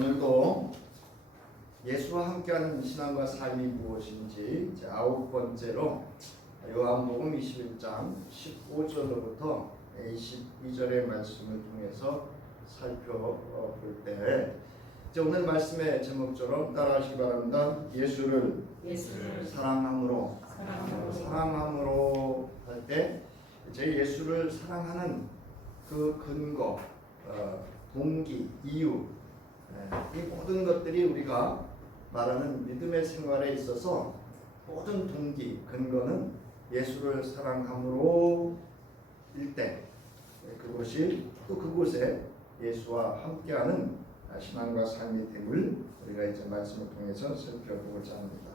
오늘도 예수와 함께하는 신앙과 삶이 무엇인지 이제 9번째로 요한복음 21장 15절로부터 22절의 말씀을 통해서 살펴볼 때 이제 오늘 말씀의 제목처럼 따라하시기 바랍니다. 예수를 사랑함으로 할 때 이제 예수를 사랑하는 그 근거, 동기, 이유, 이 모든 것들이 우리가 말하는 믿음의 생활에 있어서 모든 동기, 근거는 예수를 사랑함으로 일 때 그것이 또 그곳에 예수와 함께하는 신앙과 삶이 됨을 우리가 이제 말씀을 통해서 살펴보고자 합니다.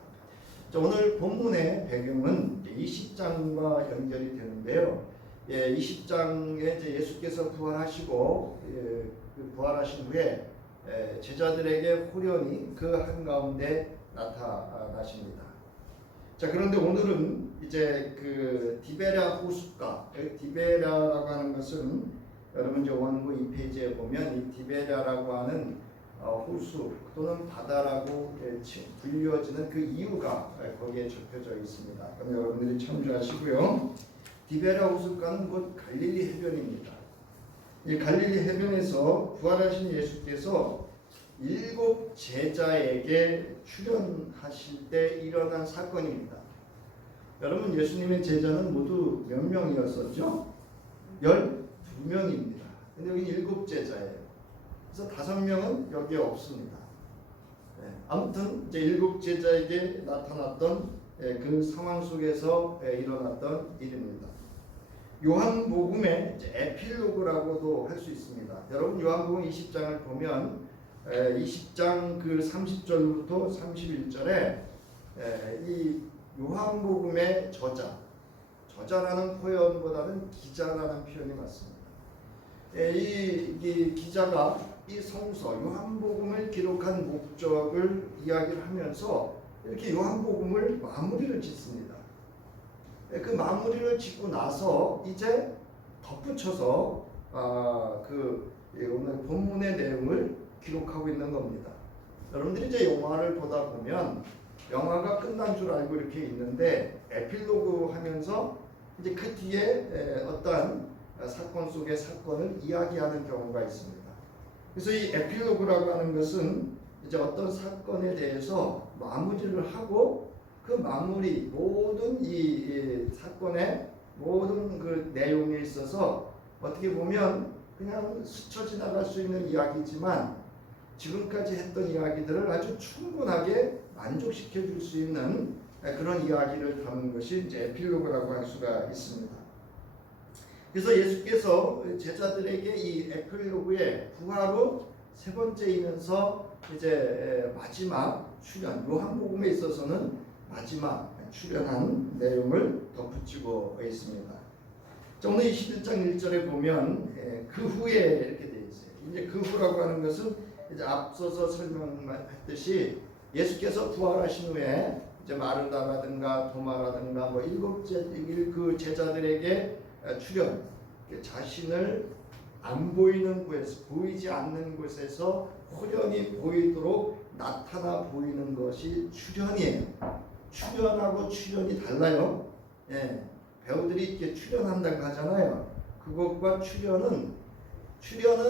자, 오늘 본문의 배경은 20장과 연결이 되는데요. 20장에 이제 예수께서 부활하시고 부활하신 후에 제자들에게 호련히 그 한가운데 나타나십니다. 자, 그런데 오늘은 이제 그 디베랴 호숫가, 디베랴라고 하는 것은 여러분 이제 원고 2페이지에 보면 이 디베랴라고 하는 호수 또는 바다라고 불리워지는 그 이유가 거기에 적혀져 있습니다. 그럼 여러분들이 참조하시고요. 디베랴 호숫가는 곧 갈릴리 해변입니다. 이 갈릴리 해변에서 부활하신 예수께서 7 제자에게 출현하실 때 일어난 사건입니다. 여러분, 예수님의 제자는 모두 몇 명이었었죠? 12명입니다. 근데 여기 7 제자예요. 그래서 5명은 여기에 없습니다. 아무튼 이제 7 제자에게 나타났던 그 상황 속에서 일어났던 일입니다. 요한복음의 에필로그라고도 할 수 있습니다. 여러분, 요한복음 20장을 보면 20장 그 30절부터 31절에 이 요한복음의 저자라는 표현보다는 기자라는 표현이 맞습니다. 이 기자가 이 성서 요한복음을 기록한 목적을 이야기를 하면서 이렇게 요한복음을 마무리를 짓습니다. 그 마무리를 짓고 나서 이제 덧붙여서 오늘 본문의 내용을 기록하고 있는 겁니다. 여러분들이 이제 영화를 보다 보면 영화가 끝난 줄 알고 이렇게 있는데 에필로그 하면서 이제 그 뒤에 어떠한 사건 속의 사건을 이야기하는 경우가 있습니다. 그래서 이 에필로그라고 하는 것은 이제 어떤 사건에 대해서 마무리를 하고 그 마무리 모든 이 사건의 모든 그 내용에 있어서 어떻게 보면 그냥 스쳐 지나갈 수 있는 이야기지만 지금까지 했던 이야기들을 아주 충분하게 만족시켜 줄 수 있는 그런 이야기를 담은 것이 이제 에필로그라고 할 수가 있습니다. 그래서 예수께서 제자들에게 이 에필로그의 부활 후 3번째이면서 이제 마지막 출현, 요한복음에 있어서는 마지막 출현한 내용을 덧붙이고 있습니다. 오늘 21장 1절에 보면 그 후에 이렇게 되어 있어요. 이제 그 후라고 하는 것은 이제 앞서서 설명했듯이 예수께서 부활하신 후에 이제 마르다라든가 도마라든가 뭐 7 제자들에게 출현, 자신을 안 보이는 곳에서, 보이지 않는 곳에서 호련히 보이도록 나타나 보이는 것이 출현이에요. 출현하고 출현이 달라요. 배우들이 이렇게 출현한다고 하잖아요. 그것과 출현은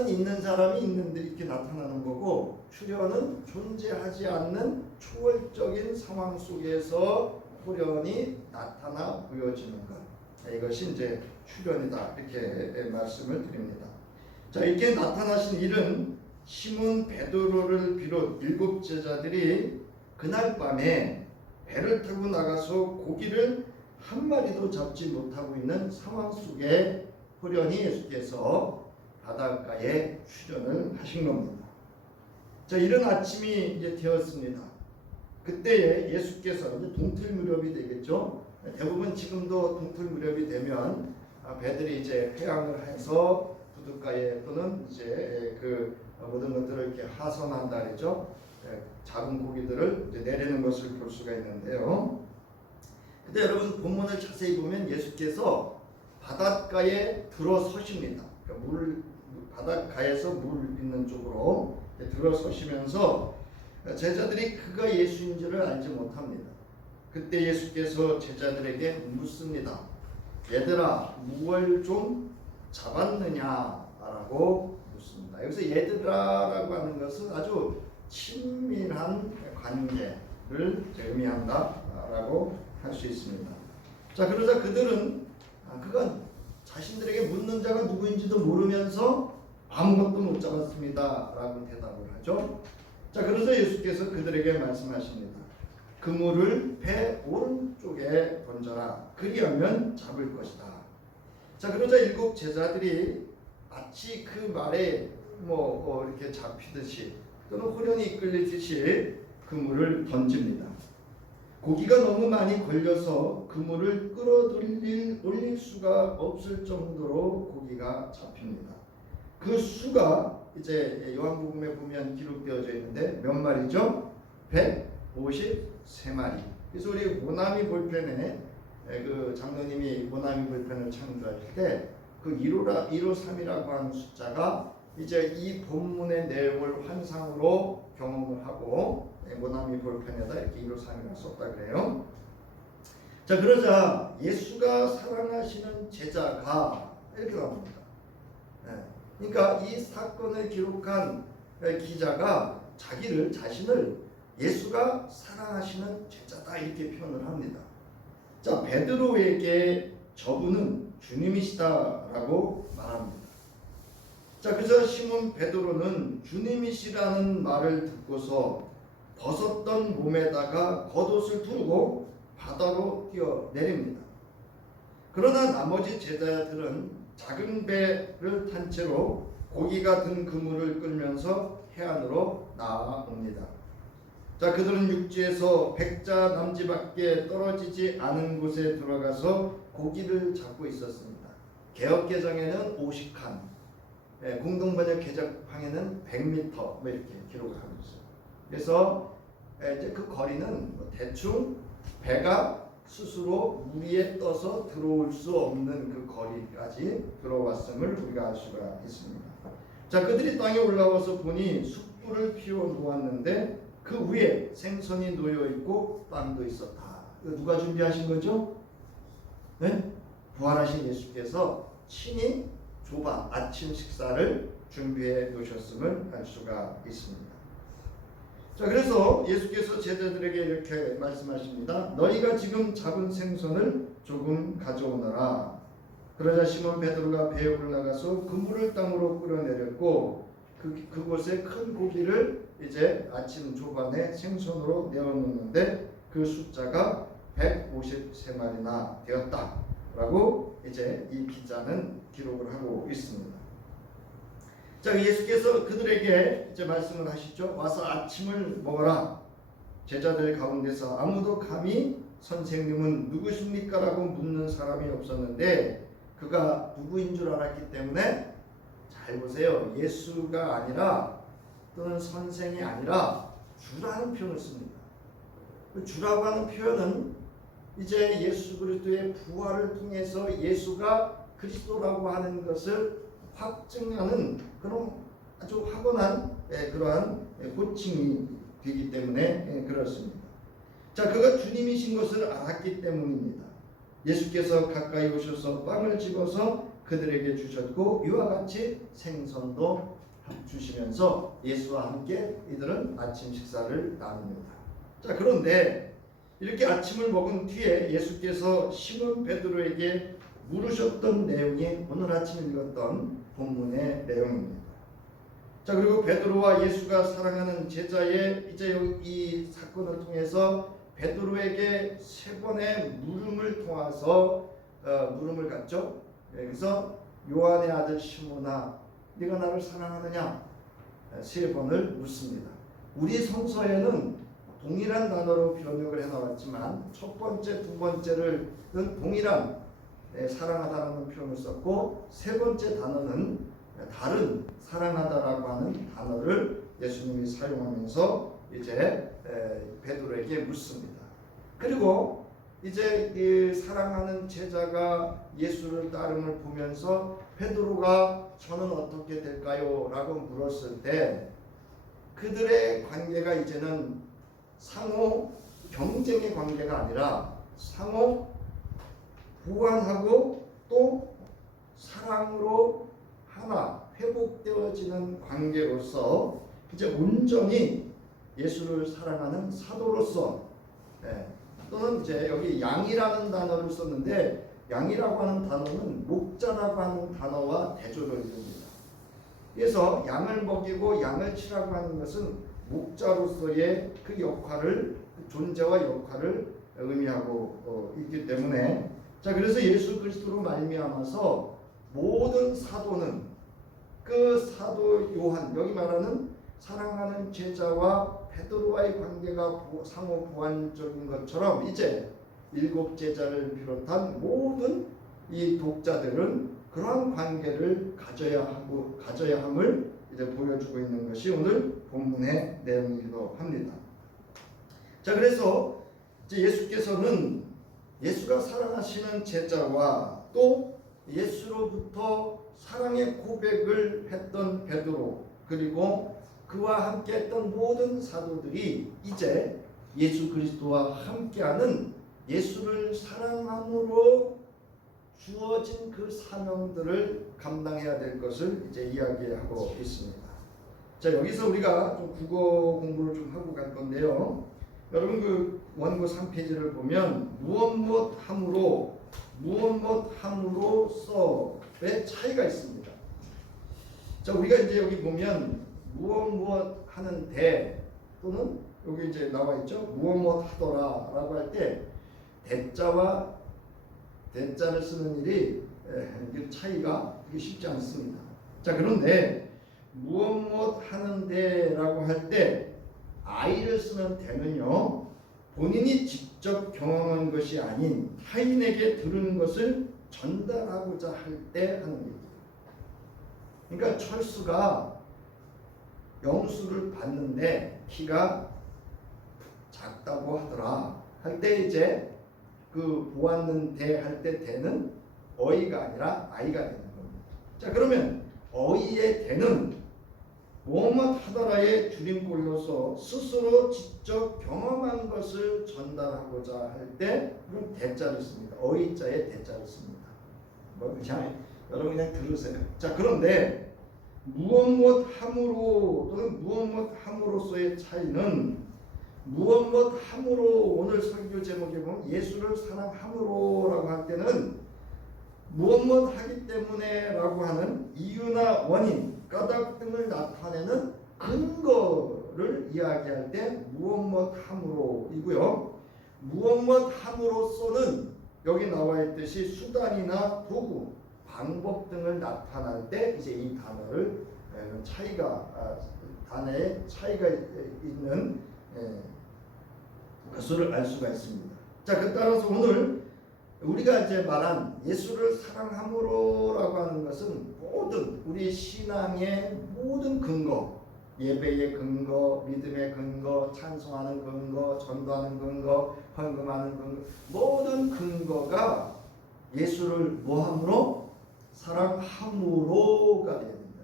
있는 사람이 있는데 이렇게 나타나는 거고, 출현은 존재하지 않는 초월적인 상황 속에서 호련히 나타나 보여지는 것. 이것이 이제 출현이다, 이렇게 말씀을 드립니다. 자, 이렇게 나타나신 일은 시몬 베드로를 비롯 7 제자들이 그날 밤에 배를 타고 나가서 고기를 한 마리도 잡지 못하고 있는 상황 속에 호련히 예수께서 바닷가에 출현을 하신 겁니다. 자, 이른 아침이 이제 되었습니다. 그때에 예수께서 이제 동틀 무렵이 되겠죠. 대부분 지금도 동틀 무렵이 되면 배들이 이제 회항을 해서 부둣가에 또는 이제 그 모든 것들을 이렇게 하선한다 그랬죠. 작은 고기들을 이제 내리는 것을 볼 수가 있는데요. 근데 여러분 본문을 자세히 보면 예수께서 바닷가에 들어서십니다. 그러니까 바닷가에서 물 있는 쪽으로 들어서시면서 제자들이 그가 예수인지를 알지 못합니다. 그때 예수께서 제자들에게 묻습니다. 얘들아, 무엇을 좀 잡았느냐라고 묻습니다. 여기서 얘들아라고 하는 것은 아주 친밀한 관계를 의미한다라고 할 수 있습니다. 자, 그러자 그들은 그건 자신들에게 묻는 자가 누구인지도 모르면서 아무것도 못 잡았습니다라고 대답을 하죠. 자, 그러자 예수께서 그들에게 말씀하십니다. 그물을 배 오른쪽에 던져라. 그리하면 잡을 것이다. 자, 그러자 일곱 제자들이 마치 그 말에 이렇게 잡히듯이 또는 호련히 이끌리듯이 그물을 던집니다. 고기가 너무 많이 걸려서 그물을 올릴 수가 없을 정도로 고기가 잡힙니다. 그 수가 이제 요한복음에 보면 기록되어져 있는데 몇 마리죠? 153마리. 그래서 우리 모나미 볼펜에 그 장로님이 모나미 볼펜을 창조할 때 그 153이라고 하는 숫자가 이제 이 본문의 내용을 환상으로 경험을 하고 모나미 볼펜에다 이렇게 153이라고 썼다 그래요. 자, 그러자 예수가 사랑하시는 제자가 이렇게 나옵니다. 그러니까 이 사건을 기록한 기자가 자신을 예수가 사랑하시는 제자다 이렇게 표현을 합니다. 자, 베드로에게 저분은 주님이시다라고 말합니다. 자, 그래서 시몬 베드로는 주님이시라는 말을 듣고서 벗었던 몸에다가 겉옷을 두르고 바다로 뛰어내립니다. 그러나 나머지 제자들은 작은 배를 탄 채로 고기가 든 그물을 끌면서 해안으로 나아옵니다. 자, 그들은 육지에서 백자 남지밖에 떨어지지 않은 곳에 들어가서 고기를 잡고 있었습니다. 개역개정에는 50칸, 공동번역 개정판에는 100m 이렇게 기록을 하고 있어요. 그래서 이제 그 거리는 대충 배가 스스로 물 위에 떠서 들어올 수 없는 그 거리까지 들어왔음을 우리가 알 수가 있습니다. 자, 그들이 땅에 올라와서 보니 숯불을 피워 놓았는데 그 위에 생선이 놓여 있고 빵도 있었다. 이거 누가 준비하신 거죠? 네? 부활하신 예수께서 친히 조반 아침 식사를 준비해 놓으셨음을 알 수가 있습니다. 자, 그래서 예수께서 제자들에게 이렇게 말씀하십니다. 너희가 지금 잡은 생선을 조금 가져오너라. 그러자 시몬 베드로가 배에 올라가서 그물을 땅으로 끌어내렸고 그곳에 큰 고기를 이제 아침 조반에 생선으로 내어놓는데 그 숫자가 153마리나 되었다라고 이제 이 기자는 기록을 하고 있습니다. 자, 예수께서 그들에게 이제 말씀을 하시죠. 와서 아침을 먹어라. 제자들 가운데서 아무도 감히 선생님은 누구십니까? 라고 묻는 사람이 없었는데 그가 누구인 줄 알았기 때문에 잘 보세요. 예수가 아니라 또는 선생이 아니라 주라는 표현을 씁니다. 주라고 하는 표현은 이제 예수 그리스도의 부활을 통해서 예수가 그리스도라고 하는 것을 확증하는 그런 아주 확언한 그러한 호칭이 되기 때문에 그렇습니다. 자, 그가 주님이신 것을 알았기 때문입니다. 예수께서 가까이 오셔서 빵을 집어서 그들에게 주셨고 이와 같이 생선도 주시면서 예수와 함께 이들은 아침 식사를 나눕니다. 자, 그런데 이렇게 아침을 먹은 뒤에 예수께서 시몬 베드로에게 물으셨던 내용이 오늘 아침 읽었던 본문의 내용입니다. 자, 그리고 베드로와 예수가 사랑하는 제자의 이제 이 사건을 통해서 베드로에게 세 번의 물음을 통해서 물음을 갖죠. 그래서 요한의 아들 시몬아, 네가 나를 사랑하느냐? 세 번을 묻습니다. 우리 성서에는 동일한 단어로 번역을 해나왔지만 첫 번째, 두 번째를 동일한 사랑하다라는 표현을 썼고 세 번째 단어는 다른 사랑하다라고 하는 단어를 예수님이 사용하면서 이제 베드로에게 묻습니다. 그리고 이제 이 사랑하는 제자가 예수를 따름을 보면서 베드로가 저는 어떻게 될까요? 라고 물었을 때 그들의 관계가 이제는 상호 경쟁의 관계가 아니라 상호 보완하고 또 사랑으로 하나 회복되어지는 관계로서 이제 온전히 예수를 사랑하는 사도로서 또는 이제 여기 양이라는 단어를 썼는데 양이라고 하는 단어는 목자라고 하는 단어와 대조를 이룹니다. 그래서 양을 먹이고 양을 치라고 하는 것은 목자로서의 그 역할을 존재와 역할을 의미하고 있기 때문에 자 그래서 예수 그리스도로 말미암아서 모든 사도는 그 사도 요한 여기 말하는 사랑하는 제자와 베드로와의 관계가 상호 보완적인 것처럼 이제 일곱 제자를 비롯한 모든 이 독자들은 그러한 관계를 가져야 함을 이제 보여주고 있는 것이 오늘 본문의 내용이기도 합니다. 자 그래서 이제 예수께서는 예수가 사랑하시는 제자와 또 예수로부터 사랑의 고백을 했던 베드로 그리고 그와 함께 했던 모든 사도들이 이제 예수 그리스도와 함께하는 예수를 사랑함으로 주어진 그 사명들을 감당해야 될 것을 이제 이야기하고 있습니다. 자 여기서 우리가 좀 국어 공부를 좀 하고 갈 건데요. 여러분 그 원고 3페이지를 보면 무엇 함으로써의 차이가 있습니다. 자 우리가 이제 여기 보면 무엇 하는데 또는 여기 이제 나와 있죠. 무엇 하더라라고 할 때 대자와 대자를 쓰는 일이 차이가 쉽지 않습니다. 자 그런데 무엇 하는데라고 할 때 I를 쓰는 대는요 본인이 직접 경험한 것이 아닌 타인에게 들은 것을 전달하고자 할 때 하는 얘기예요. 그러니까 철수가 영수를 봤는데 키가 작다고 하더라 할 때 이제 그 보았는데 할 때 대는 어이가 아니라 아이가 되는 겁니다. 자 그러면 어이의 대는 무엇 하더라의 줄임꼴로서 스스로 직접 경험한 것을 전달하고자 할 때 그럼 대자를 씁니다. 어이자에 대자를 씁니다. 뭐 그냥 여러분 그냥 들으세요. 자 그런데 무엇 함으로 또는 무엇 함으로써의 차이는 무엇 함으로 오늘 설교 제목에 보면 예수를 사랑함으로라고 할 때는 무엇 하기 때문에라고 하는 이유나 원인, 까닭 등을 나타내는 근거를 이야기할 때 무엇 함으로이고요. 무엇 함으로써는 여기 나와 있듯이 수단이나 도구, 방법 등을 나타날 때 이제 이 단어를 단어의 차이가 있는 것을 알 수가 있습니다. 자, 그 따라서 오늘 우리가 이제 말한 예수를 사랑함으로라고 하는 것은 모든 우리 신앙의 모든 근거, 예배의 근거, 믿음의 근거, 찬송하는 근거, 전도하는 근거, 헌금하는 근거, 모든 근거가 예수를 뭐함으로? 사랑함으로가 되어야 된다.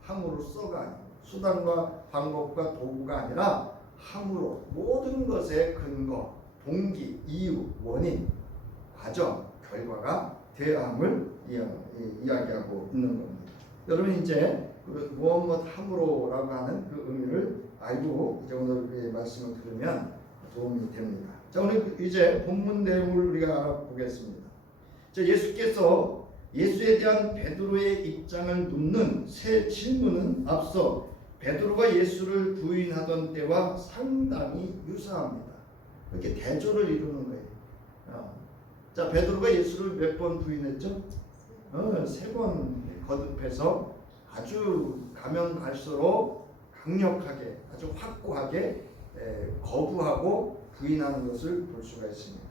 함으로써가 아니고 수단과 방법과 도구가 아니라 함으로 모든 것의 근거, 동기, 이유, 원인, 과정, 결과가 되어야 함을 이야기하고 있는 겁니다. 여러분 이제 그 무엇 함으로라고 하는 그 의미를 알고 이제 오늘 말씀을 들으면 도움이 됩니다. 자 오늘 이제 본문 내용을 우리가 알아보겠습니다. 자 예수께서 예수에 대한 베드로의 입장을 묻는 세 질문은 앞서 베드로가 예수를 부인하던 때와 상당히 유사합니다. 이렇게 대조를 이루는 거예요. 자 베드로가 예수를 몇 번 부인했죠? 3번 거듭해서 아주 가면 갈수록 강력하게 아주 확고하게 거부하고 부인하는 것을 볼 수가 있습니다.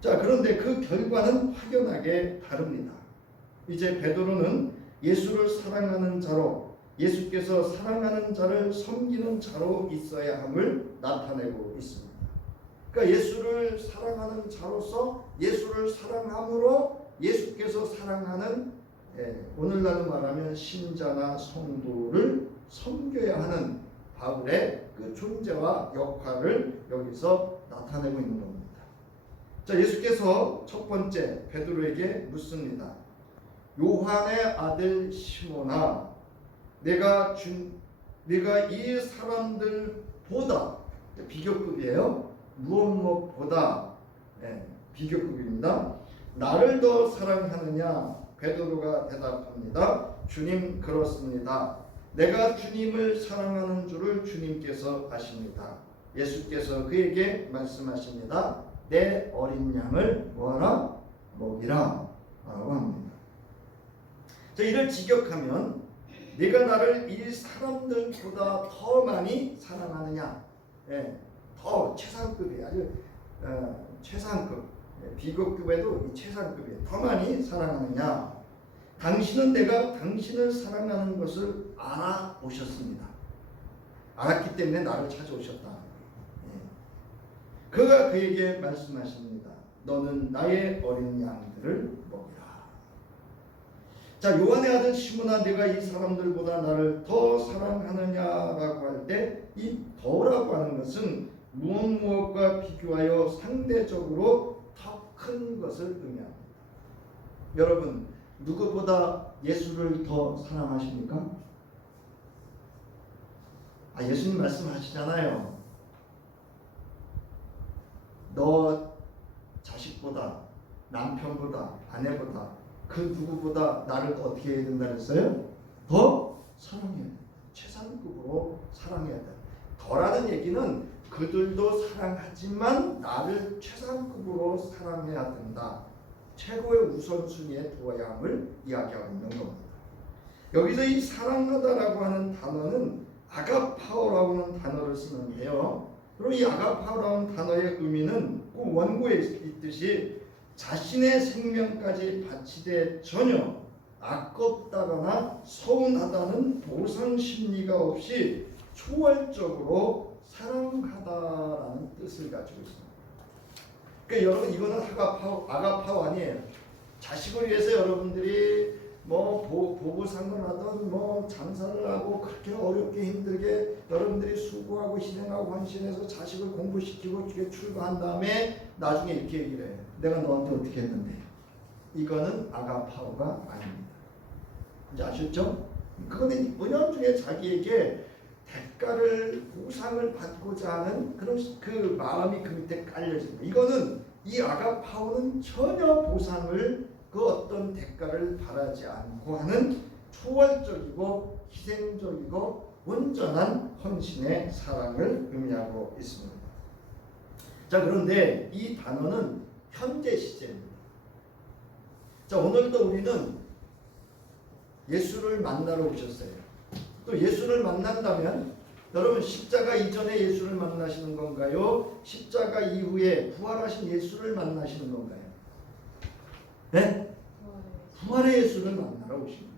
자 그런데 그 결과는 확연하게 다릅니다. 이제 베드로는 예수를 사랑하는 자로 예수께서 사랑하는 자를 섬기는 자로 있어야 함을 나타내고 있습니다. 그러니까 예수를 사랑하는 자로서 예수를 사랑함으로 예수께서 사랑하는 오늘날로 말하면 신자나 성도를 섬겨야 하는 바울의 그 존재와 역할을 여기서 나타내고 있는 겁니다. 자, 예수께서 첫 번째 베드로에게 묻습니다. 요한의 아들 시몬아, 내가 이 사람들보다, 비교급이에요. 무엇보다 비교급입니다. 나를 더 사랑하느냐? 베드로가 대답합니다. 주님, 그렇습니다. 내가 주님을 사랑하는 줄을 주님께서 아십니다. 예수께서 그에게 말씀하십니다. 내 어린 양을 뭐하라? 먹이라 라고 합니다. 자, 이를 직역하면 내가 나를 이 사람들보다 더 많이 사랑하느냐? 더 최상급이에요. 아주 최상급. 비교급에도 이 최상급이에요. 더 많이 사랑하느냐? 당신은 내가 당신을 사랑하는 것을 알아오셨습니다. 알았기 때문에 나를 찾아오셨다. 그가 그에게 말씀하십니다. 너는 나의 어린 양들을 먹이라. 자, 요한의 아들 시몬아, 내가 이 사람들보다 나를 더 사랑하느냐라고 할 때 이 더라고 하는 것은 무엇과 비교하여 상대적으로 더 큰 것을 의미합니다. 여러분, 누구보다 예수를 더 사랑하십니까? 예수님 말씀하시잖아요. 너 자식보다, 남편보다, 아내보다, 그 누구보다 나를 어떻게 해야 된다 그랬어요? 더 사랑해야 돼. 최상급으로 사랑해야 돼. 더라는 얘기는 그들도 사랑하지만 나를 최상급으로 사랑해야 된다. 최고의 우선순위에 두어야 함을 이야기하고 있는 겁니다. 여기서 이 사랑하다라고 하는 단어는 아가파오라고 하는 단어를 쓰는데요. 그리고 이 아가파오라는 단어의 의미는 그 원고에 있듯이 자신의 생명까지 바치되 전혀 아깝다거나 서운하다는 보상 심리가 없이 초월적으로 사랑하다라는 뜻을 가지고 있습니다. 그러니까 여러분, 이거는 아가파오 아니에요. 자식을 위해서 여러분들이 보부상을 하던 장사를 하고 그렇게 어렵게 힘들게 여러분들이 수고하고 희생하고 헌신해서 자식을 공부시키고 출가한 다음에 나중에 이렇게 얘기를 해요. 내가 너한테 어떻게 했는데. 이거는 아가파오가 아닙니다. 이제 아셨죠? 그거는 은연중에 자기에게 대가를 보상을 받고자 하는 그런 그 마음이 그 밑에 깔려집니다. 이거는 이 아가파오는 전혀 보상을 그 어떤 대가를 바라지 않고 하는 초월적이고 희생적이고 온전한 헌신의 사랑을 의미하고 있습니다. 자, 그런데 이 단어는 현재 시제입니다. 자, 오늘도 우리는 예수를 만나러 오셨어요. 또 예수를 만난다면 여러분, 십자가 이전에 예수를 만나시는 건가요? 십자가 이후에 부활하신 예수를 만나시는 건가요? 네? 부활의 예수를 만나러 오신 거예요.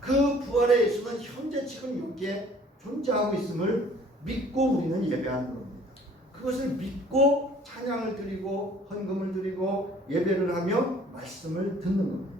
그 부활의 예수는 현재 지금 여기에 존재하고 있음을 믿고 우리는 예배하는 겁니다. 그것을 믿고 찬양을 드리고 헌금을 드리고 예배를 하며 말씀을 듣는 겁니다.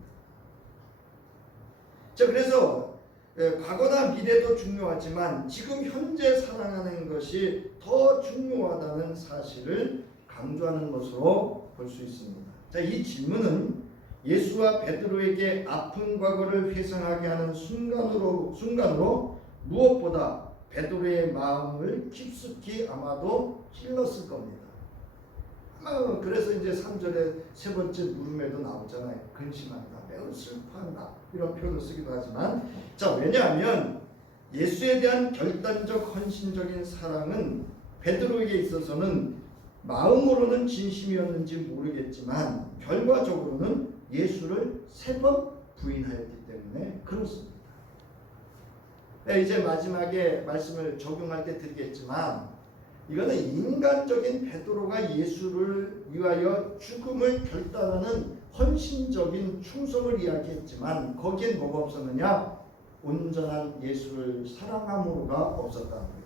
자, 그래서 과거나 미래도 중요하지만 지금 현재 사랑하는 것이 더 중요하다는 사실을 강조하는 것으로 볼 수 있습니다. 자, 이 질문은 예수와 베드로에게 아픈 과거를 회상하게 하는 순간으로 무엇보다 베드로의 마음을 깊숙이 아마도 찔렀을 겁니다. 그래서 이제 3절에 세 번째 물음에도 나오잖아요. 근심한다, 매우 슬퍼한다, 이런 표현을 쓰기도 하지만, 자, 왜냐하면 예수에 대한 결단적 헌신적인 사랑은 베드로에게 있어서는 마음으로는 진심이었는지 모르겠지만 결과적으로는 예수를 3번 부인하였기 때문에 그렇습니다. 이제 마지막에 말씀을 적용할 때 드리겠지만, 이거는 인간적인 베드로가 예수를 위하여 죽음을 결단하는 헌신적인 충성을 이야기했지만 거기엔 뭐가 없었느냐? 온전한 예수를 사랑함으로가 없었다는 거예요.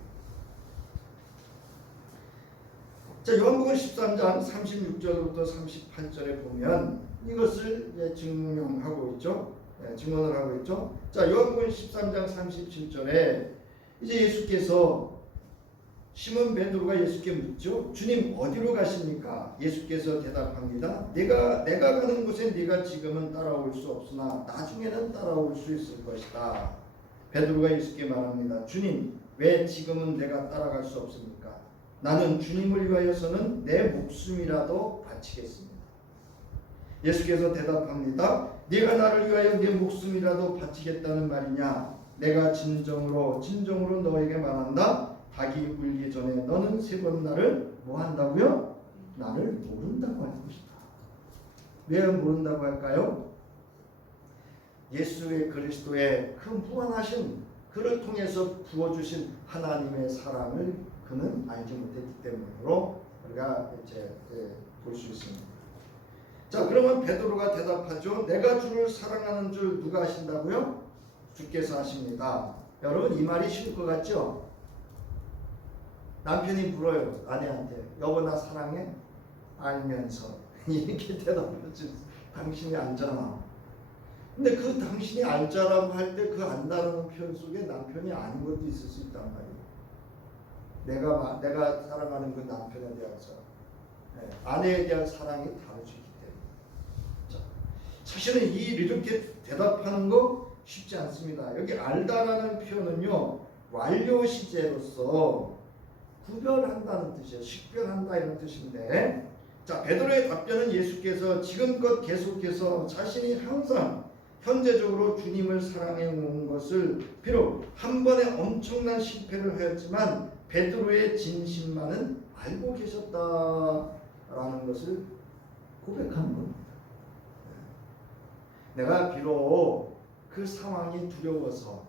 자, 요한복음 13장 36절부터 38절에 보면 이것을 증명하고 있죠. 증언을 하고 있죠. 자, 요한복음 13장 37절에 이제 예수께서 시몬 베드로가 예수께 묻죠. 주님 어디로 가십니까? 예수께서 대답합니다. 내가 가는 곳에 네가 지금은 따라올 수 없으나 나중에는 따라올 수 있을 것이다. 베드로가 예수께 말합니다. 주님 왜 지금은 내가 따라갈 수 없습니까? 나는 주님을 위하여서는 내 목숨이라도 바치겠습니다. 예수께서 대답합니다. 네가 나를 위하여 네 목숨이라도 바치겠다는 말이냐? 내가 진정으로 너에게 말한다. 닭이 울기 전에 너는 3번 나를 뭐 한다고요? 나를 모른다고 할 것이다. 왜 모른다고 할까요? 예수의 그리스도의 그 무한하신 그를 통해서 부어주신 하나님의 사랑을 그는 알지 못했기 때문으로 우리가 이제 볼 수 있습니다. 자, 그러면 베드로가 대답하죠. 내가 주를 사랑하는 줄 누가 아신다고요? 주께서 아십니다. 여러분 이 말이 쉬울 것 같죠? 남편이 물어요 아내한테. 여보 나 사랑해? 알면서 이렇게 대답하지. 당신이 알잖아. 근데 그 당신이 알자라고 할 때 그 안다라는 표현 속에 남편이 아닌 것도 있을 수 있단 말이에요. 내가 사랑하는 그 남편에 대한 사랑, 아내에 대한 사랑이 다를 수 있기 때문에. 자, 사실은 이렇게 대답하는 거 쉽지 않습니다. 여기 알다라는 표현은요 완료 시제로서 구별한다는 뜻이에요. 식별한다 이런 뜻인데, 자 베드로의 답변은 예수께서 지금껏 계속해서 자신이 항상 현재적으로 주님을 사랑해 온 것을 비록 한 번에 엄청난 실패를 하였지만 베드로의 진심만은 알고 계셨다라는 것을 고백하는 겁니다. 내가 비록 그 상황이 두려워서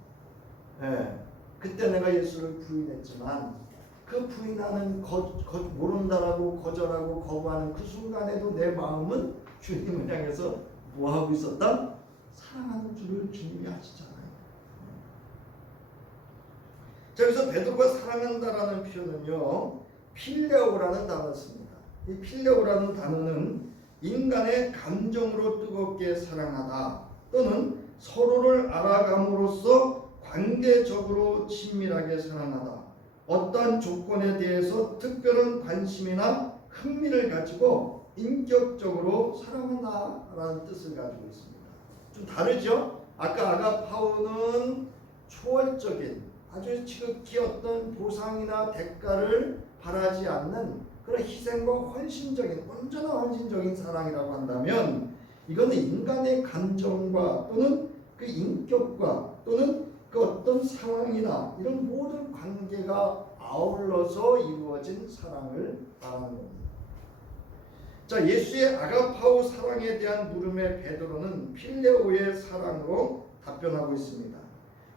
그때 내가 예수를 부인했지만 그 부인하는 모른다라고 거절하고 거부하는 그 순간에도 내 마음은 주님을 향해서 뭐하고 있었다? 사랑하는 줄을 주님이 아시잖아요. 자, 여기서 베드로가 사랑한다라는 표현은요 필레오라는 단어를 씁니다. 이 필레오라는 단어는 인간의 감정으로 뜨겁게 사랑하다 또는 서로를 알아감으로써 관계적으로 친밀하게 사랑하다, 어떠한 조건에 대해서 특별한 관심이나 흥미를 가지고 인격적으로 사랑한다라는 뜻을 가지고 있습니다. 좀 다르죠? 아까 아가파오는 초월적인 아주 지극히 어떤 보상이나 대가를 바라지 않는 그런 희생과 헌신적인 온전한 헌신적인 사랑이라고 한다면, 이거는 인간의 감정과 또는 그 인격과 또는 그 어떤 상황이나 이런 모든 관계가 아울러서 이루어진 사랑을 말하는 겁니다. 자, 예수의 아가파오 사랑에 대한 물음에 베드로는 필레오의 사랑으로 답변하고 있습니다.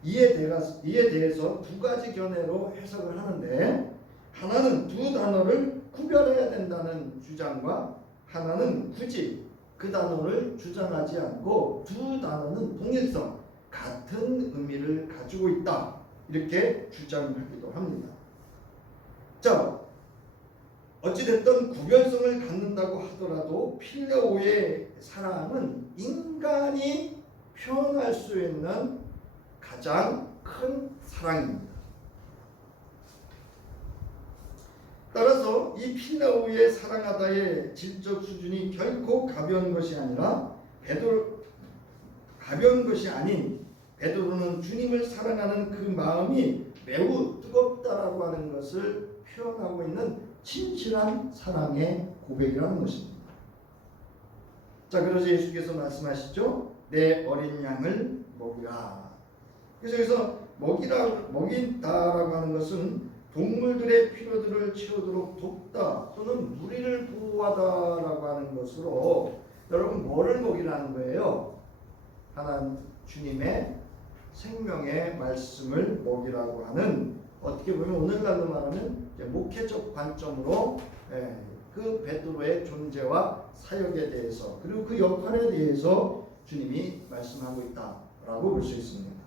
이에 대해서 두 가지 견해로 해석을 하는데, 하나는 두 단어를 구별해야 된다는 주장과 하나는 굳이 그 단어를 주장하지 않고 두 단어는 동일성, 같은 의미를 가지고 있다 이렇게 주장하기도 합니다. 자, 어찌됐든 구별성을 갖는다고 하더라도 필레오의 사랑은 인간이 표현할 수 있는 가장 큰 사랑입니다. 따라서 이 필레오의 사랑하다의 질적 수준이 결코 가벼운 것이 아니라 가벼운 것이 아닌 베드로는 주님을 사랑하는 그 마음이 매우 뜨겁다라고 하는 것을 표현하고 있는 진실한 사랑의 고백이라는 것입니다. 자, 그래서 예수께서 말씀하시죠. 내 어린 양을 먹이라. 그래서 여기서 먹인다라고 하는 것은 동물들의 필요들을 채우도록 돕다 또는 무리를 보호하다라고 하는 것으로, 여러분 뭐를 먹이라는 거예요? 하나님 주님의 생명의 말씀을 먹이라고 하는, 어떻게 보면 오늘날로 말하면 목회적 관점으로 그 베드로의 존재와 사역에 대해서 그리고 그 역할에 대해서 주님이 말씀하고 있다라고 볼 수 있습니다.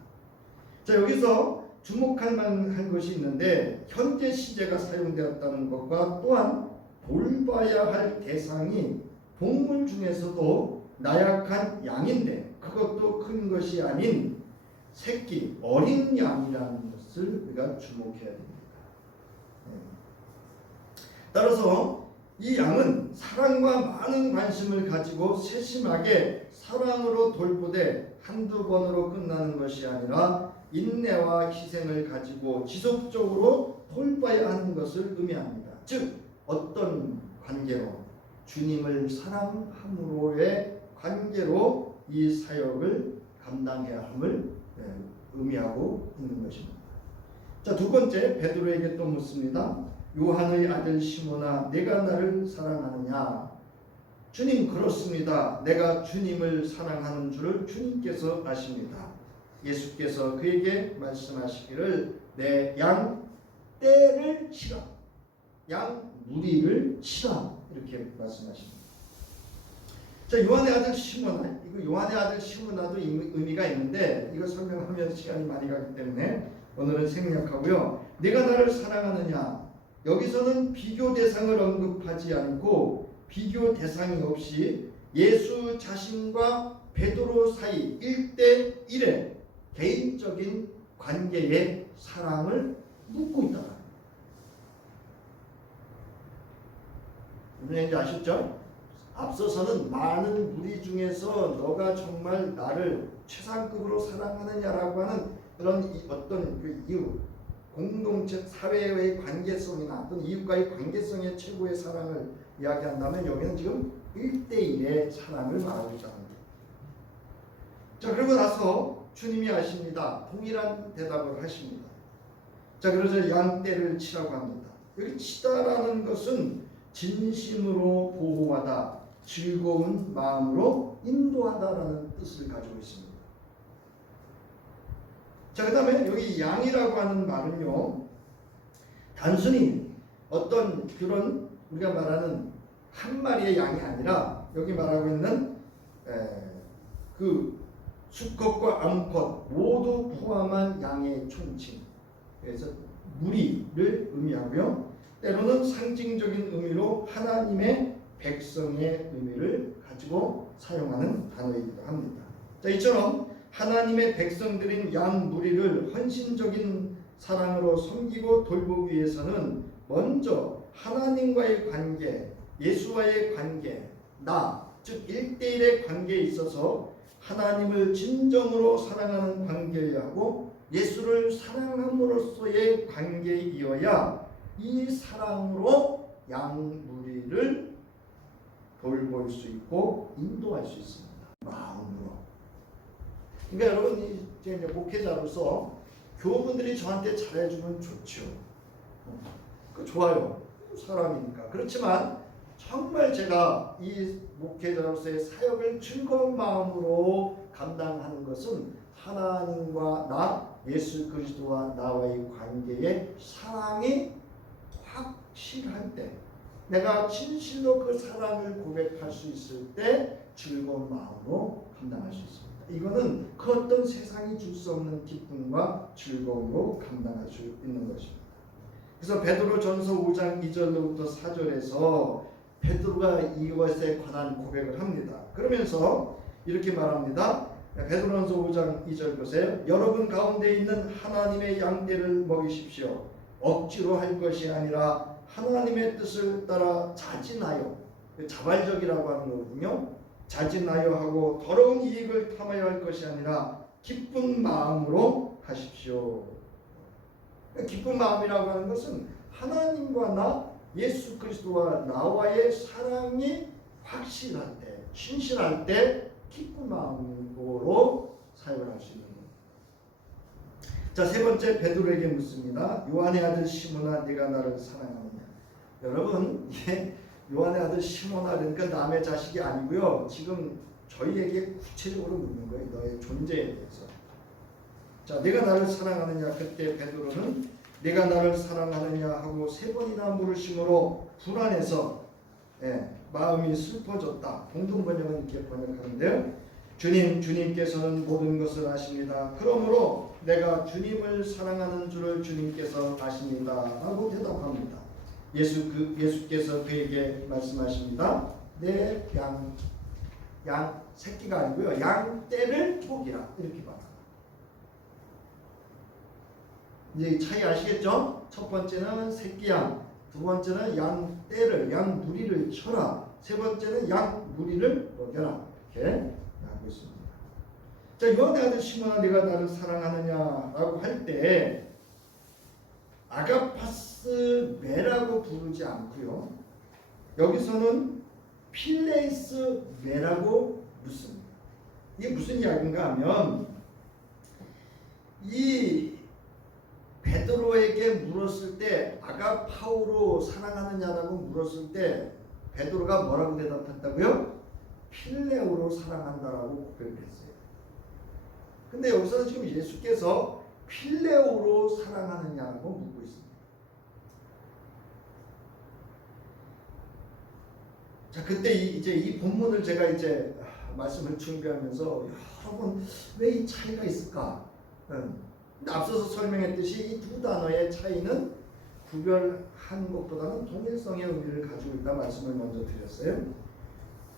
자, 여기서 주목할 만한 것이 있는데 현재 시제가 사용되었다는 것과 또한 돌봐야 할 대상이 동물 중에서도 나약한 양인데 그것도 큰 것이 아닌 새끼 어린 양이라는 것을 우리가 주목해야 됩니다. 따라서 이 양은 사랑과 많은 관심을 가지고 세심하게 사랑으로 돌보되 한두 번으로 끝나는 것이 아니라 인내와 희생을 가지고 지속적으로 돌봐야 하는 것을 의미합니다. 즉 어떤 관계로? 주님을 사랑함으로의 관계로 이 사역을 감당해야 함을 의미하고 있는 것입니다. 자, 두 번째, 베드로에게 또 묻습니다. 요한의 아들 시몬아, 내가 나를 사랑하느냐? 주님, 그렇습니다. 내가 주님을 사랑하는 줄을 주님께서 아십니다. 예수께서 그에게 말씀하시기를 내 양 떼를 치라, 양 무리를 치라, 이렇게 말씀하십니다. 자, 요한의 아들 시몬아, 이거 요한의 아들 시몬아도 의미가 있는데 이거 설명하면 시간이 많이 가기 때문에 오늘은 생략하고요. 내가 나를 사랑하느냐, 여기서는 비교 대상을 언급하지 않고 비교 대상이 없이 예수 자신과 베드로 사이 1대1의 개인적인 관계의 사랑을 묻고 있다. 이제 아셨죠? 앞서서는 많은 무리 중에서 너가 정말 나를 최상급으로 사랑하느냐라고 하는 그런 어떤 그 이유, 공동체 사회의 관계성이나 어떤 이웃과의 관계성의 최고의 사랑을 이야기한다면 여기는 지금 1대1의 사랑을 말하고 있다는 거예요. 자, 그러고 나서 주님이 하십니다. 동일한 대답을 하십니다. 자, 그래서 양떼를 치라고 합니다. 여기 치다라는 것은 진심으로 보호하다, 즐거운 마음으로 인도하다라는 뜻을 가지고 있습니다. 자, 그 다음에 여기 양이라고 하는 말은요, 단순히 어떤 그런 우리가 말하는 한 마리의 양이 아니라 여기 말하고 있는 그 수컷과 암컷 모두 포함한 양의 총칭, 그래서 무리를 의미하고요. 때로는 상징적인 의미로 하나님의 백성의 의미를 가지고 사용하는 단어이기도 합니다. 자, 이처럼 하나님의 백성들인 양 무리를 헌신적인 사랑으로 섬기고 돌보기 위해서는 먼저 하나님과의 관계, 예수와의 관계, 즉 1대1의 관계에 있어서 하나님을 진정으로 사랑하는 관계여야 하고 예수를 사랑함으로써의 관계이어야 이 사랑으로 양무리를 돌볼 수 있고 인도할 수 있습니다. 마음으로. 그러니까 여러분, 이제 목회자로서 교우분들이 저한테 잘해주면 좋죠. 좋아요. 사람이니까. 그렇지만 정말 제가 이 목회자로서의 사역을 즐거운 마음으로 감당하는 것은 하나님과 나, 예수 그리스도와 나와의 관계의 사랑이 확실할 때, 내가 진실로 그 사랑을 고백할 수 있을 때 즐거운 마음으로 감당할 수 있습니다. 이거는 그 어떤 세상이 줄 수 없는 기쁨과 즐거움으로 감당할 수 있는 것입니다. 그래서 베드로전서 5장 2절로부터 4절에서 베드로가 이것에 관한 고백을 합니다. 그러면서 이렇게 말합니다. 베드로전서 5장 2절 보세요. 여러분 가운데 있는 하나님의 양떼를 먹이십시오. 억지로 할 것이 아니라 하나님의 뜻을 따라 자진하여, 자발적이라고 하는 거거든요. 자진하여 하고 더러운 이익을 탐하여 할 것이 아니라 기쁜 마음으로 하십시오. 기쁜 마음이라고 하는 것은 하나님과 나, 예수 그리스도와 나와의 사랑이 확실할 때, 신실할 때 기쁜 마음으로 사역을 할 수 있는 겁니다. 자, 세 번째, 베드로에게 묻습니다. 요한의 아들 시몬아, 네가 나를 사랑하느냐? 여러분, 이게 요한의 아들 시몬아, 그러니까 남의 자식이 아니고요. 지금 저희에게 구체적으로 묻는 거예요. 너의 존재에 대해서. 자, 내가 나를 사랑하느냐? 그때 베드로는 내가 나를 사랑하느냐 하고 세 번이나 물으심으로 불안해서 마음이 슬퍼졌다. 공동 번역은 이렇게 번역하는데요. 주님께서는 모든 것을 아십니다. 그러므로 내가 주님을 사랑하는 줄을 주님께서 아십니다. 하고 대답합니다. 예수께서 그에게 말씀하십니다. 내 양 새끼가 아니고요. 양 떼를 먹이라. 이렇게 말합니다. 이제 이 차이 아시겠죠? 첫 번째는 새끼 양, 두 번째는 양 떼를, 양 무리를 쳐라. 세 번째는 양 무리를 먹여라. 이렇게 하고 있습니다. 자, 요한의 아들 시몬아, 네가 나를 사랑하느냐라고 할 때 아가파스 메라고 부르지 않고요. 여기서는 필레이스 메라고 묻습니다. 이게 무슨 이야기인가 하면 이 베드로에게 물었을 때 아가파우로 사랑하느냐라고 물었을 때 베드로가 뭐라고 대답했다고요? 필레오로 사랑한다라고 고백을 했어요. 근데 여기서는 지금 예수께서 필레오로 사랑하느냐라고 묻고 있습니다. 자, 그때 이제 이 본문을 제가 이제 말씀을 준비하면서 여러분 왜 이 차이가 있을까? 앞서서 설명했듯이 이 두 단어의 차이는 구별한 것보다는 동일성의 의미를 가지고 있다 말씀을 먼저 드렸어요.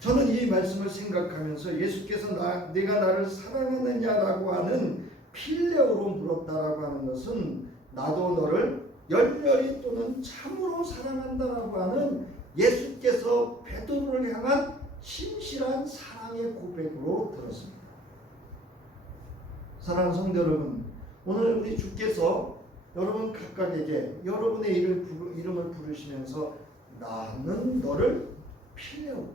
저는 이 말씀을 생각하면서 예수께서 네가 나를 사랑하느냐라고 하는 필레오로 물었다라고 하는 것은 나도 너를 열렬히 또는 참으로 사랑한다라고 하는 예수께서 베드로를 향한 신실한 사랑의 고백으로 들었습니다. 사랑하는 성도 여러분, 오늘 우리 주께서 여러분 각각에게 여러분의 이름을 부르시면서 나는 너를 필레오,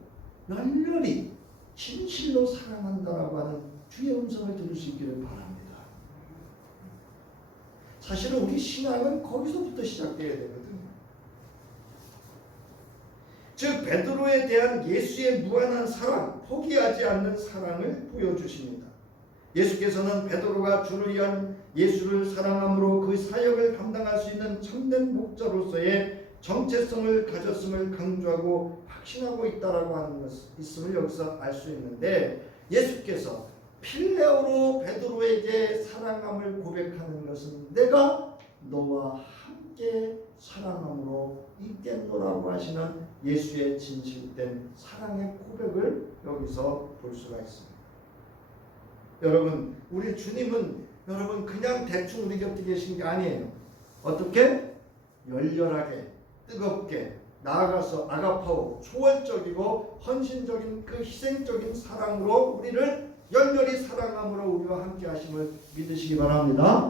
열렬히 진실로 사랑한다라고 하는 주의 음성을 들을 수 있기를 바랍니다. 사실은 우리 신앙은 거기서부터 시작되어야 되거든요. 즉 베드로에 대한 예수의 무한한 사랑, 포기하지 않는 사랑을 보여주십니다. 예수께서는 베드로가 주를 위한 예수를 사랑함으로 그 사역을 감당할 수 있는 참된 목자로서의 정체성을 가졌음을 강조하고 확신하고 있다라고 하는 있음을 여기서 알 수 있는데, 예수께서 필레오로 베드로에게 사랑함을 고백하는 것은 내가 너와 함께 사랑함으로 있겠노라고 하시는 예수의 진실된 사랑의 고백을 여기서 볼 수가 있습니다. 여러분, 우리 주님은 여러분 그냥 대충 우리 곁에 계신 게 아니에요. 어떻게? 열렬하게, 뜨겁게 나아가서 아가파오, 초월적이고 헌신적인 그 희생적인 사랑으로 우리를 열렬히 사랑함으로 우리와 함께 하심을 믿으시기 바랍니다.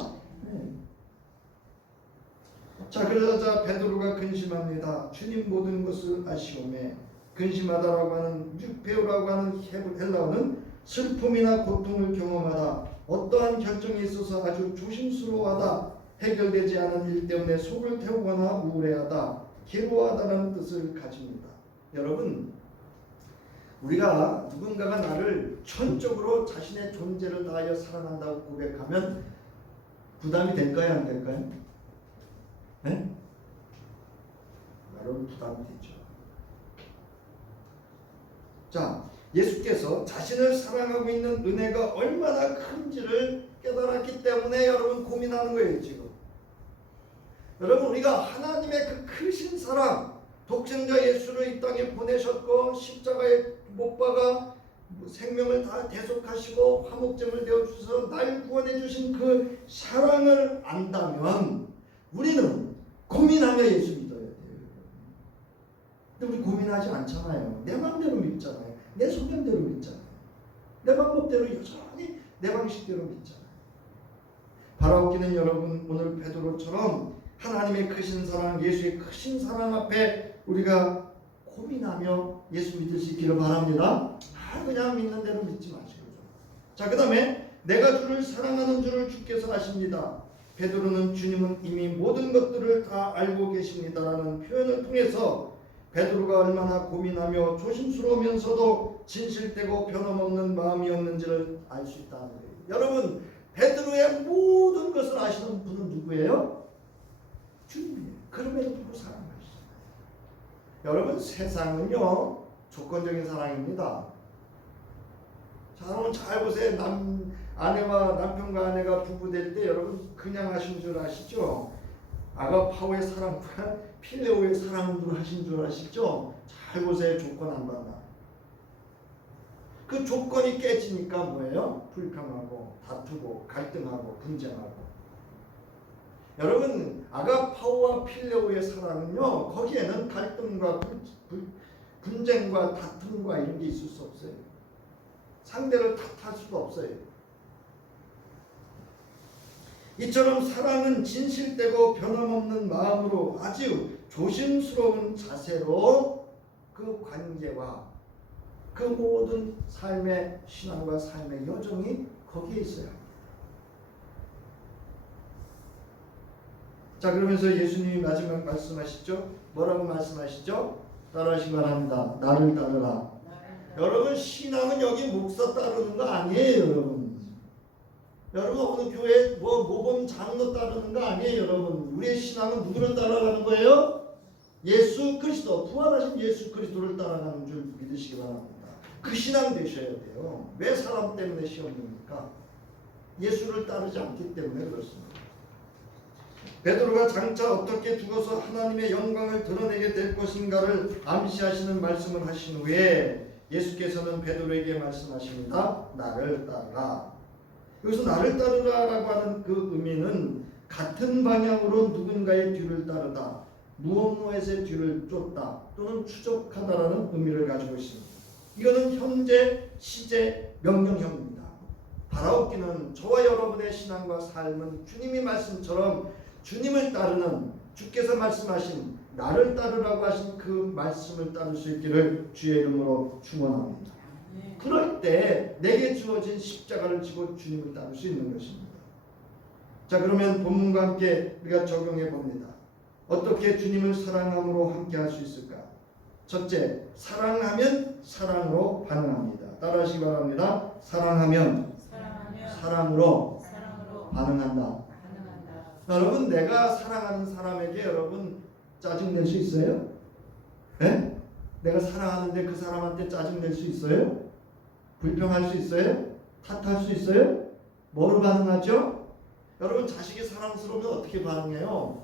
자, 그러자 베드로가 근심합니다. 주님 모든 것을 아시오매. 근심하다라고 하는 유페오라고 하는 헬라어는 슬픔이나 고통을 경험하다, 어떠한 결정에 있어서 아주 조심스러워하다, 해결되지 않은 일 때문에 속을 태우거나 우울해하다, 괴로워하다는 뜻을 가집니다. 여러분, 우리가 누군가가 나를 전적으로 자신의 존재를 다하여 사랑한다고 고백하면 부담이 될까요, 안 될까요? 네? 여러분 부담이 되죠. 자, 예수께서 자신을 사랑하고 있는 은혜가 얼마나 큰지를 깨달았기 때문에 여러분 고민하는 거예요, 지금. 여러분, 우리가 하나님의 그 크신 사랑, 독생자 예수를 이 땅에 보내셨고 십자가에 못 박아 생명을 다 대속하시고 화목제물 되어주셔서 날 구원해 주신 그 사랑을 안다면 우리는 고민하며 예수 믿어야 돼요. 근데 우리 고민하지 않잖아요. 내 마음대로 믿잖아요. 내 소견대로 믿잖아요. 내 방법대로 여전히 내 방식대로 믿잖아요. 바라옵기는 여러분, 오늘 베드로처럼 하나님의 크신 사랑, 예수의 크신 사랑 앞에 우리가 고민하며 예수 믿을 수 있기를 바랍니다. 그냥 믿는 대로 믿지 마시고. 자, 그 다음에 내가 주를 사랑하는 줄을 주께서 아십니다. 베드로는 주님은 이미 모든 것들을 다 알고 계십니다라는 표현을 통해서 베드로가 얼마나 고민하며 조심스러우면서도 진실되고 변함없는 마음이었는지를 알 수 있다는 거예요. 여러분, 베드로의 모든 것을 아시는 분은 누구예요? 주님이에요. 그럼에도 불구하고 사랑하시잖아요. 여러분, 세상은요 조건적인 사랑입니다. 자, 여러분 잘 보세요. 남편과 아내가 부부 될 때 여러분 그냥 하신 줄 아시죠? 아가파오의 사랑과 필레오의 사랑으로 하신 줄 아시죠? 잘 보세요. 조건 안 받나. 그 조건이 깨지니까 뭐예요? 불평하고 다투고 갈등하고 분쟁하고. 여러분 아가파오와 필레오의 사랑은요, 거기에는 갈등과 분쟁과 다툼과 이런 게 있을 수 없어요. 상대를 탓할 수가 없어요. 이처럼 사랑은 진실되고 변함없는 마음으로 아주 조심스러운 자세로 그 관계와 그 모든 삶의 신앙과 삶의 여정이 거기에 있어요. 자, 그러면서 예수님이 마지막 말씀하시죠. 뭐라고 말씀하시죠? 따라하시기 바랍니다. 나를 따르라. 여러분 신앙은 여기 목사 따르는 거 아니에요. 여러분 어느 교회 모범 장로 따르는 거 아니에요. 여러분 우리의 신앙은 누구를 따라가는 거예요? 예수 그리스도, 부활하신 예수 그리스도를 따라가는 줄 믿으시기 바랍니다. 그 신앙 되셔야 돼요. 왜 사람 때문에 시험 봅니까? 예수를 따르지 않기 때문에 그렇습니다. 베드로가 장차 어떻게 죽어서 하나님의 영광을 드러내게 될 것인가를 암시하시는 말씀을 하신 후에 예수께서는 베드로에게 말씀하십니다. 나를 따르라. 여기서 나를 따르라라고 하는 그 의미는 같은 방향으로 누군가의 뒤를 따르다, 무엇무엇의 뒤를 쫓다 또는 추적하다라는 의미를 가지고 있습니다. 이거는 현재, 시제, 명령형입니다. 바라옵기는 저와 여러분의 신앙과 삶은 주님이 말씀처럼 주님을 따르는, 주께서 말씀하신 나를 따르라고 하신 그 말씀을 따를 수 있기를 주의 이름으로 축원합니다. 그럴 때 내게 주어진 십자가를 지고 주님을 따를 수 있는 것입니다. 자, 그러면 본문과 함께 우리가 적용해 봅니다. 어떻게 주님을 사랑함으로 함께 할 수 있을까? 첫째, 사랑하면 사랑으로 반응합니다. 따라하시기 바랍니다. 사랑하면 사랑으로 반응한다. 여러분 내가 사랑하는 사람에게 여러분 짜증낼 수 있어요? 네? 내가 사랑하는데 그 사람한테 짜증낼 수 있어요? 불평할 수 있어요? 탓할 수 있어요? 뭐로 반응하죠? 여러분 자식이 사랑스러우면 어떻게 반응해요?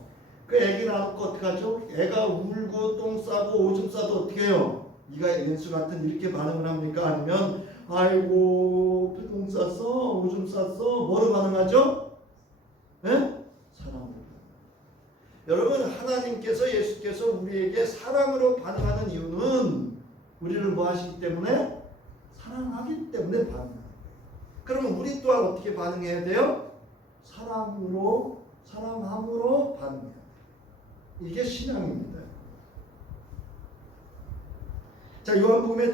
그 애기 낳고 어떻게 하죠? 애가 울고 똥 싸고 오줌 싸도 어떻게 해요? 네가 예수 같은 이렇게 반응을 합니까? 아니면 아이고 똥 쌌어? 오줌 쌌어? 뭐로 반응하죠? 네? 사랑으로. 여러분 하나님께서 예수께서 우리에게 사랑으로 반응하는 이유는 우리를 뭐 하시기 때문에? 사랑하기 때문에 반응합니다. 그러면 우리 또한 어떻게 반응해야 돼요? 사랑함으로 반응해야 돼요. 이게 신앙입니다. 자, 요한복음의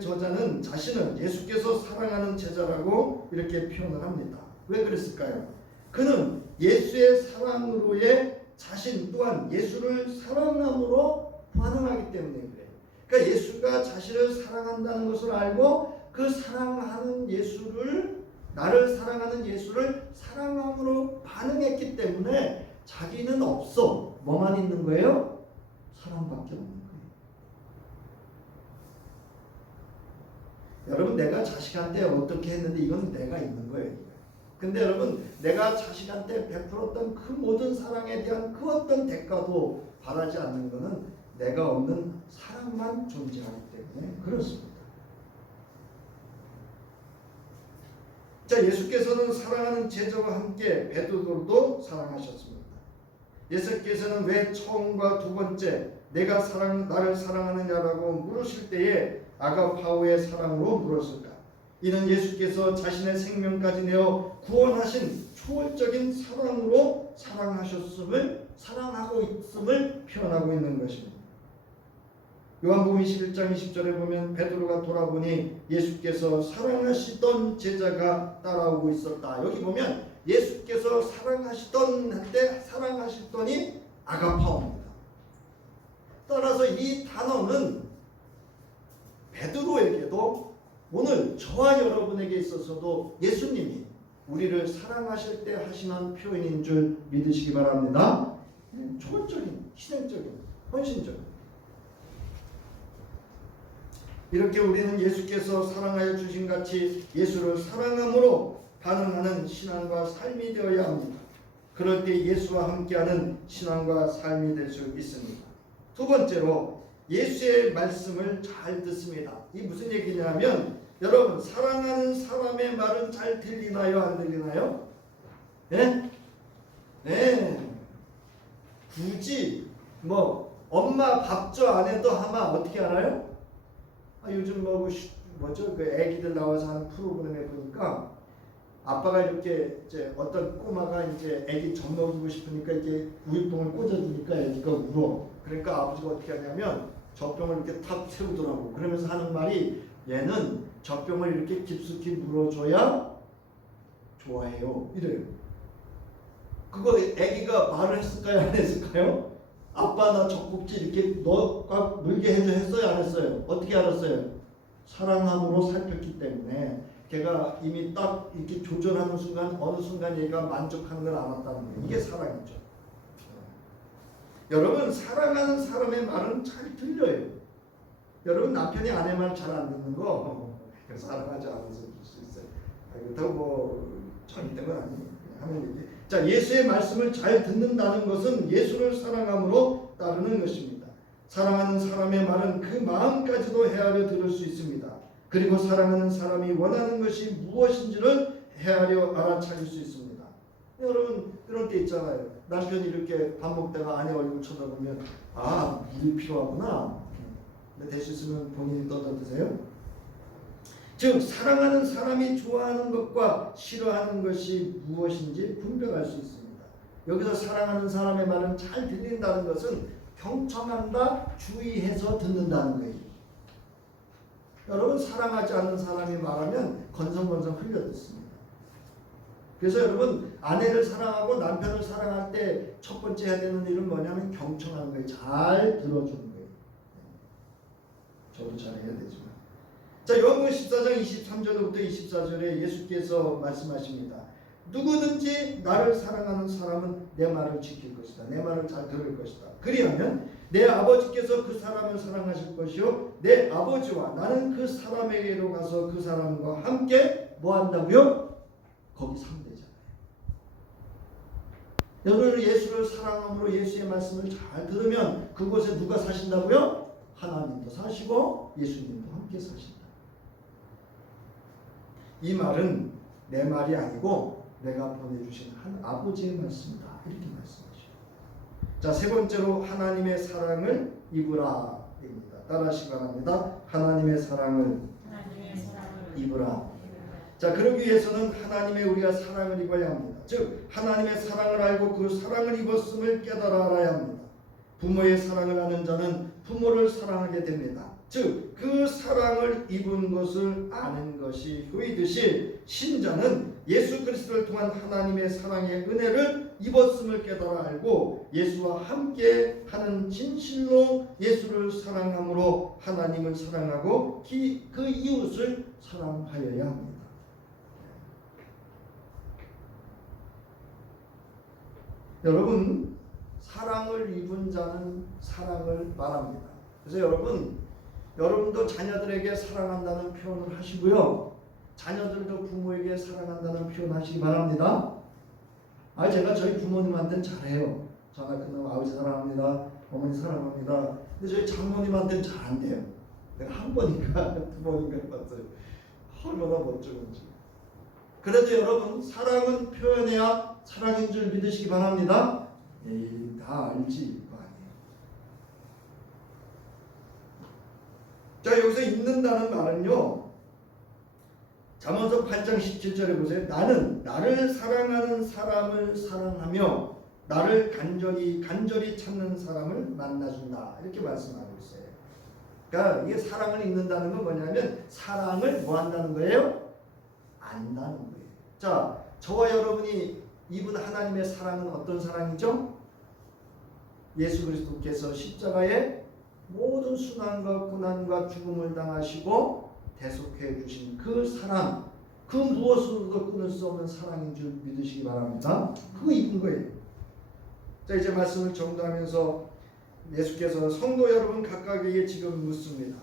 저자는 자신을 예수께서 사랑하는 제자라고 이렇게 표현을 합니다. 왜 그랬을까요? 그는 예수의 사랑으로의 자신 또한 예수를 사랑함으로 반응하기 때문에 그래요. 그러니까 예수가 자신을 사랑한다는 것을 알고 그 사랑하는 예수를, 나를 사랑하는 예수를 사랑함으로 반응했기 때문에 자기는 없어. 뭐만 있는 거예요? 사랑밖에 없는 거예요. 여러분 내가 자식한테 어떻게 했는데 이건 내가 있는 거예요. 근데 여러분 내가 자식한테 베풀었던 그 모든 사랑에 대한 그 어떤 대가도 바라지 않는 것은 내가 없는 사랑만 존재하기 때문에 그렇습니다. 자, 예수께서는 사랑하는 제자와 함께 베드로도 사랑하셨습니다. 예수께서는 왜 처음과 두 번째 나를 사랑하느냐라고 물으실 때에 아가파오의 사랑으로 물었을까? 이는 예수께서 자신의 생명까지 내어 구원하신 초월적인 사랑으로 사랑하고 있음을 표현하고 있는 것입니다. 요한복음 21장 20절에 보면 베드로가 돌아보니 예수께서 사랑하시던 제자가 따라오고 있었다. 여기 보면 예수께서 사랑하시던 때 사랑하시더니 아가파오입니다. 따라서 이 단어는 베드로에게도 오늘 저와 여러분에게 있어서도 예수님이 우리를 사랑하실 때 하시는 표현인 줄 믿으시기 바랍니다. 초월적인, 희생적인, 헌신적인. 이렇게 우리는 예수께서 사랑하여 주신 같이 예수를 사랑함으로 반응하는 신앙과 삶이 되어야 합니다. 그럴 때 예수와 함께하는 신앙과 삶이 될 수 있습니다. 두 번째로 예수의 말씀을 잘 듣습니다. 이 무슨 얘기냐면 여러분 사랑하는 사람의 말은 잘 들리나요? 안 들리나요? 네? 네. 굳이 뭐 엄마 밥줘 안 해도 하면 어떻게 알아요? 요즘 뭐죠? 그 애기들 나와서 하는 프로그램에 보니까 아빠가 이렇게 이제 어떤 꼬마가 이제 애기 젖 먹이고 싶으니까 이렇게 우유통을 꽂아주니까 애기가 울어. 그러니까 아버지가 어떻게 하냐면 젖병을 이렇게 탁 세우더라고. 그러면서 하는 말이 얘는 젖병을 이렇게 깊숙이 물어줘야 좋아해요. 이래요. 그거 애기가 말을 했을까요? 안 했을까요? 아빠 나 젖꼭지 이렇게 너가 물게 해줘 했어요? 안 했어요? 어떻게 알았어요? 사랑함으로 살폈기 때문에 걔가 이미 딱 이렇게 조절하는 순간 어느 순간 얘가 만족하는 걸 알았다는 거예요. 이게 사랑이죠. 여러분 사랑하는 사람의 말은 잘 들려요. 여러분 남편이 아내 말 잘 안 듣는 거 사랑하지 않아서 그럴 수 있어요. 그렇다고 뭐 잘못된 건 아니에요. 하는 얘기. 자, 예수의 말씀을 잘 듣는다는 것은 예수를 사랑함으로 따르는 것입니다. 사랑하는 사람의 말은 그 마음까지도 헤아려 들을 수 있습니다. 그리고 사랑하는 사람이 원하는 것이 무엇인지를 헤아려 알아차릴 수 있습니다. 여러분 그런 때 있잖아요. 남편이 이렇게 밥 먹다가 아내 얼굴 쳐다보면 물이 필요하구나. 근데 될 수 있으면 본인이 떠다 드세요. 즉 사랑하는 사람이 좋아하는 것과 싫어하는 것이 무엇인지 분별할 수 있습니다. 여기서 사랑하는 사람의 말은 잘 들린다는 것은 경청한다, 주의해서 듣는다는 거예요. 여러분 사랑하지 않는 사람이 말하면 건성건성 흘려듣습니다. 그래서 여러분 아내를 사랑하고 남편을 사랑할 때 첫 번째 해야 되는 일은 뭐냐면 경청하는 거예요. 잘 들어주는 거예요. 저도 잘해야 되지만. 자, 요한복음 14장 23절부터 24절에 예수께서 말씀하십니다. 누구든지 나를 사랑하는 사람은 내 말을 지킬 것이다. 내 말을 잘 들을 것이다. 그리하면 내 아버지께서 그 사람을 사랑하실 것이요 내 아버지와 나는 그 사람에게로 가서 그 사람과 함께 뭐 한다고요? 거기 상대잖아요. 여러분 예수를 사랑함으로 예수의 말씀을 잘 들으면 그곳에 누가 사신다고요? 하나님도 사시고 예수님도 함께 사신다. 이 말은 내 말이 아니고 내가 보내주신 한 아버지의 말씀이다. 이렇게 말씀하시죠. 자, 세 번째로 하나님의 사랑을 입으라입니다. 따라하시기 바랍니다. 하나님의 사랑을 입으라. 자, 그러기 위해서는 하나님의 우리가 사랑을 입어야 합니다. 즉 하나님의 사랑을 알고 그 사랑을 입었음을 깨달아 알아야 합니다. 부모의 사랑을 아는 자는 부모를 사랑하게 됩니다. 즉 그 사랑을 입은 것을 아는 것이 효이듯이 신자는 예수 그리스도를 통한 하나님의 사랑의 은혜를 입었음을 깨달아 알고 예수와 함께 하는 진실로 예수를 사랑함으로 하나님을 사랑하고 그 이웃을 사랑하여야 합니다. 여러분 사랑을 입은 자는 사랑을 말합니다. 그래서 여러분도 자녀들에게 사랑한다는 표현을 하시고요. 자녀들도 부모에게 사랑한다는 표현 하시기 바랍니다. 제가 저희 부모님한테는 잘해요. 전화 끝나면 아버지 사랑합니다. 어머니 사랑합니다. 근데 저희 장모님한테는 잘 안 돼요. 내가 한 번인가 두 번인가 봤어요. 얼마나 멋쩍은지. 그래도 여러분 사랑은 표현해야 사랑인 줄 믿으시기 바랍니다. 다 알지 이거 아니에요. 자, 여기서 입는다는 말은요. 잠언서 8장 17절에 보세요. 나는 나를 사랑하는 사람을 사랑하며 나를 간절히 찾는 사람을 만나준다. 이렇게 말씀하고 있어요. 그러니까 이게 사랑을 입는다는 건 뭐냐면 사랑을 뭐 한다는 거예요? 안다는 거예요. 자, 저와 여러분이 입은 하나님의 사랑은 어떤 사랑이죠? 예수 그리스도께서 십자가에 모든 순환과 고난과 죽음을 당하시고 대속해 주신 그 사랑, 그 무엇으로도 끊을 수 없는 사랑인 줄 믿으시기 바랍니다. 그거 입은 거예요. 자, 이제 말씀을 정리하면서 예수께서 성도 여러분 각각에게 지금 묻습니다.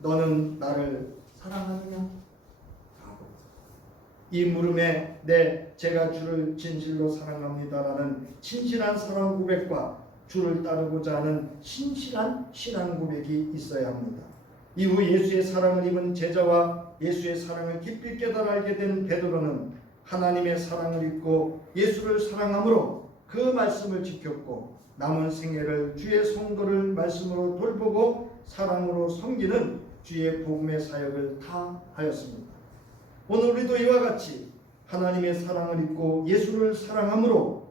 너는 나를 사랑하느냐? 이 물음에 제가 주를 진실로 사랑합니다라는 진실한 사랑 고백과 주를 따르고자 하는 신실한 신앙 고백이 있어야 합니다. 이후 예수의 사랑을 입은 제자와 예수의 사랑을 깊이 깨달아 알게 된 베드로는 하나님의 사랑을 입고 예수를 사랑함으로 그 말씀을 지켰고 남은 생애를 주의 성도를 말씀으로 돌보고 사랑으로 섬기는 주의 복음의 사역을 다 하였습니다. 오늘 우리도 이와 같이 하나님의 사랑을 입고 예수를 사랑함으로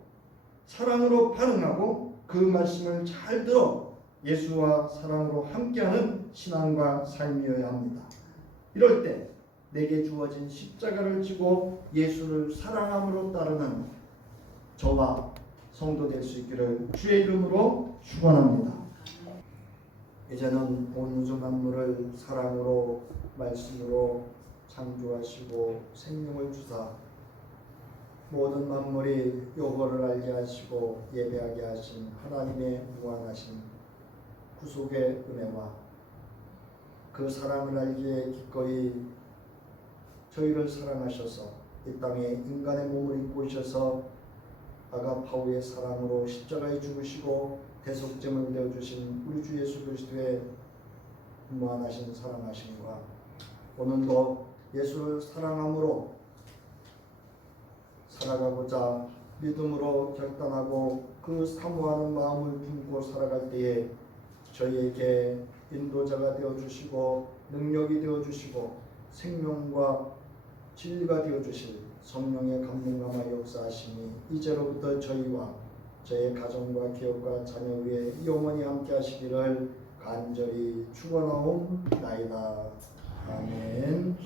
사랑으로 반응하고 그 말씀을 잘 들어 예수와 사랑으로 함께하는 신앙과 삶이어야 합니다. 이럴 때 내게 주어진 십자가를 지고 예수를 사랑함으로 따르는 저와 성도 될 수 있기를 주의 이름으로 축원합니다. 이제는 온 우주 만물을 사랑으로 말씀으로 창조하시고 생명을 주사 모든 만물이 여호와를 알게 하시고 예배하게 하신 하나님의 무한하신 구속의 은혜와 그 사랑을 알기에 기꺼이 저희를 사랑하셔서 이 땅에 인간의 몸을 입고 오셔서 아가파우의 사랑으로 십자가에 죽으시고 대속제물 되어주신 우리 주 예수 그리스도의 무한하신 사랑하심과 오늘도 예수를 사랑함으로 살아가고자 믿음으로 결단하고 그 사모하는 마음을 품고 살아갈 때에 저희에게 인도자가 되어주시고 능력이 되어주시고 생명과 진리가 되어주실 성령의 감동감화 역사하심이 이제로부터 저희와 저의 가정과 기업과 자녀 위에 영원히 함께 하시기를 간절히 축원하옵나이다. 아멘.